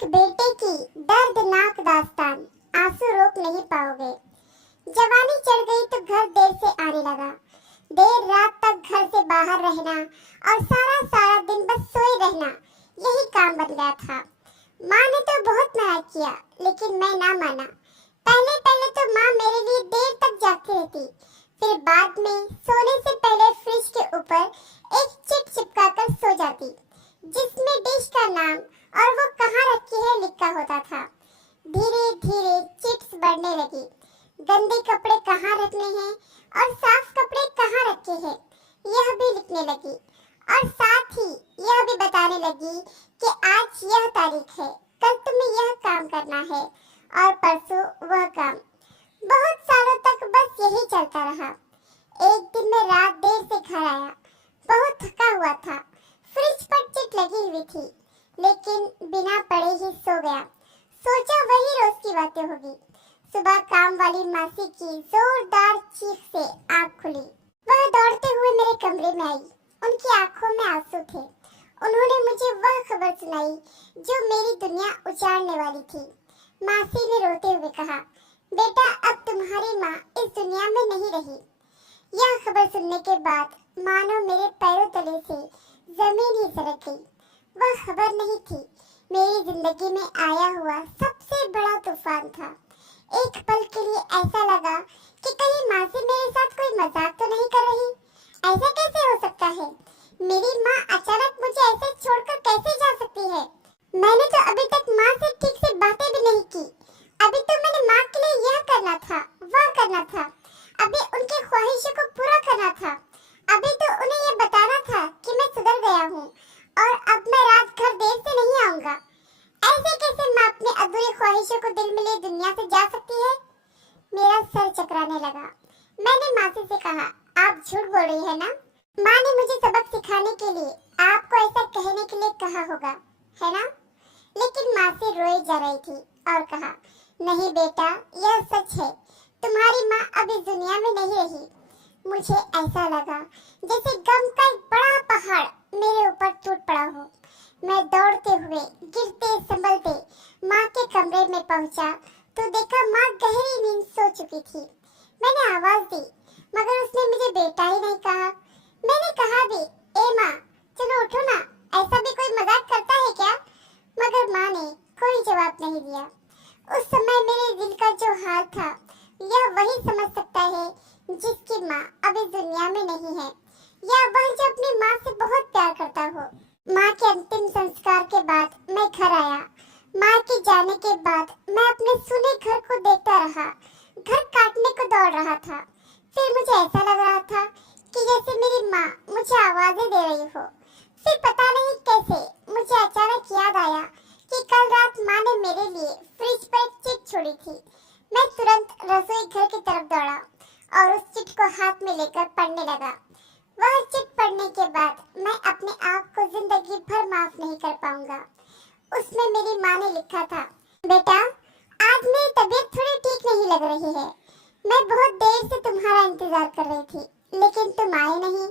एक बेटे की दर्दनाक दास्तान, आंसू रोक नहीं पाओगे। जवानी चढ़ गई तो घर देर से आने लगा। देर रात तक घर से बाहर रहना और सारा सारा दिन बस सोए रहना, यही काम बन गया था। माँ ने तो बहुत मना किया, लेकिन मैं ना माना। पहले पहले तो माँ मेरे लिए देर तक जागती रहती, फिर बाद में सोने से पहले फ्रिज के ऊपर एक चिट चिपका कर सो जाती, जिसमें डिश का नाम और वो कहाँ रखी है लिखा होता था। धीरे धीरे चिट्स बढ़ने लगी। गंदे कपड़े कहाँ रखने हैं और साफ कपड़े कहाँ रखे हैं, यह भी लिखने लगी। और साथ ही यह भी बताने लगी कि आज यह तारीख है, कल तुम्हें यह काम करना है और परसों वह काम। बहुत सालों तक बस यही चलता रहा। एक दिन मैं रात देर से घर आया, बहुत थका हुआ था। फ्रिज पर चिट लगी हुई थी, लेकिन बिना पढ़े ही सो गया। सोचा वही रोज की बातें होगी। सुबह काम वाली मासी की जोरदार चीख से आँख खुली। वह दौड़ते हुए मेरे कमरे में आई। उनकी आंखों में आंसू थे। उन्होंने मुझे वह खबर सुनाई जो मेरी दुनिया उजाड़ने वाली थी। मासी ने रोते हुए कहा, बेटा अब तुम्हारी माँ इस दुनिया में नहीं रही। यह खबर सुनने के बाद मानो मेरे पैरों तले से जमीन ही सरक गई। वह खबर नहीं थी, मेरी जिंदगी में आया हुआ सबसे बड़ा तूफान था। एक पल के लिए ऐसा लगा कि कहीं माँ से मेरे साथ कोई मजाक तो नहीं कर रही। ऐसा कैसे हो सकता है? मेरी माँ अचानक मुझे ऐसे छोड़कर कैसे जा सकती है? मैंने तो अभी तक माँ से ठीक से बातें भी नहीं की। अभी तो मैंने माँ के लिए यह करना था, वह करना था। अभी उनकी ख्वाहिशों को पूरा करना था। अभी तो उन्हें यह बताना था कि मैं सुधर गया हूँ और अब मैं रात घर देर से नहीं आऊंगा। ऐसे कैसे माँ अपनी अधूरी ख्वाहिशों को दिल में लिए दुनिया से जा सकती है? मेरा सर चकराने लगा। मैंने मासी से कहा, आप झूठ बोल रही है ना? माँ ने मुझे सबक सिखाने के लिए आपको ऐसा कहने के लिए कहा होगा, है ना? लेकिन मासी रोए जा रही थी और कहा, नहीं बेटा, यह सच है। तुम्हारी माँ अब इस दुनिया में नहीं रही। मुझे ऐसा लगा जैसे गम का एक बड़ा पहाड़ मेरे ऊपर टूट पड़ा हो। मैं दौड़ते हुए, गिरते संभलते माँ के कमरे में पहुंचा तो देखा माँ गहरी नींद सो चुकी थी। मैंने आवाज दी, मगर उसने मुझे बेटा ही नहीं कहा। मैंने कहा भी, ए माँ, चलो उठो ना, ऐसा भी कोई मजाक करता है क्या? मगर माँ ने कोई जवाब नहीं दिया। उस समय मेरे दिल का जो हाल था, यह वही समझ सकता है जिसकी माँ अब इस दुनिया में नहीं है, या वह जो अपनी माँ से बहुत प्यार करता हो। माँ के अंतिम संस्कार के बाद मैं घर आया। माँ के जाने के बाद मैं अपने सुने घर को देखता रहा। घर काटने को दौड़ रहा था। फिर मुझे ऐसा लग रहा था कि जैसे मेरी माँ मुझे आवाजें दे रही हो। फिर पता नहीं कैसे मुझे अचानक याद आया कि कल रात माँ ने मेरे लिए फ्रिज पर एक चिट छोड़ी थी। मैं तुरंत रसोई घर की तरफ दौड़ा और उस चिट को हाथ में लेकर पढ़ने लगा। वह चिट पढ़ने के बाद मैं अपने आप को जिंदगी भर माफ नहीं कर पाऊंगा। उसमें मेरी माँ ने लिखा था, बेटा, आज मेरी तबीयत थोड़ी ठीक नहीं लग रही है। मैं बहुत देर से तुम्हारा इंतजार कर रही थी, लेकिन तुम आए नहीं।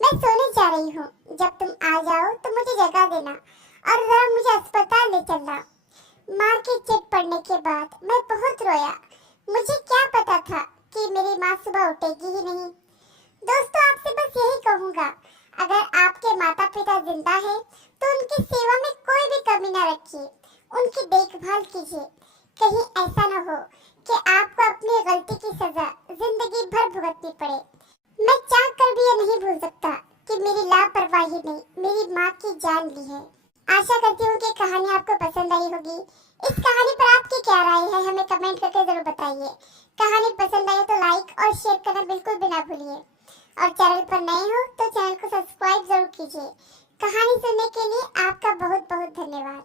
मैं सोने जा रही हूँ। जब तुम आ जाओ तो मुझे जगा देना और जरा मुझे अस्पताल ले चलना। माँ की चिट पढ़ने के बाद मैं बहुत रोया। मुझे क्या पता था कि मेरी माँ सुबह उठेगी ही नहीं। दोस्तों, आपसे बस यही कहूँगा, अगर आपके माता पिता जिंदा है तो उनकी सेवा में कोई भी कमी न रखिए, उनकी देखभाल कीजिए। कहीं ऐसा न हो कि आपको अपनी गलती की सजा जिंदगी भर भुगतनी पड़े। मैं चाह कर भी यह नहीं भूल सकता कि मेरी लापरवाही ने मेरी माँ की जान ली है। आशा करती हूँ कि कहानी आपको पसंद आई होगी। इस कहानी पर आपकी क्या राय है, हमें कमेंट करके जरूर बताइए। कहानी पसंद आई तो लाइक और शेयर करना बिल्कुल भी ना भूलिए, और चैनल पर नए हो तो चैनल को सब्सक्राइब जरूर कीजिए। कहानी सुनने के लिए आपका बहुत बहुत धन्यवाद।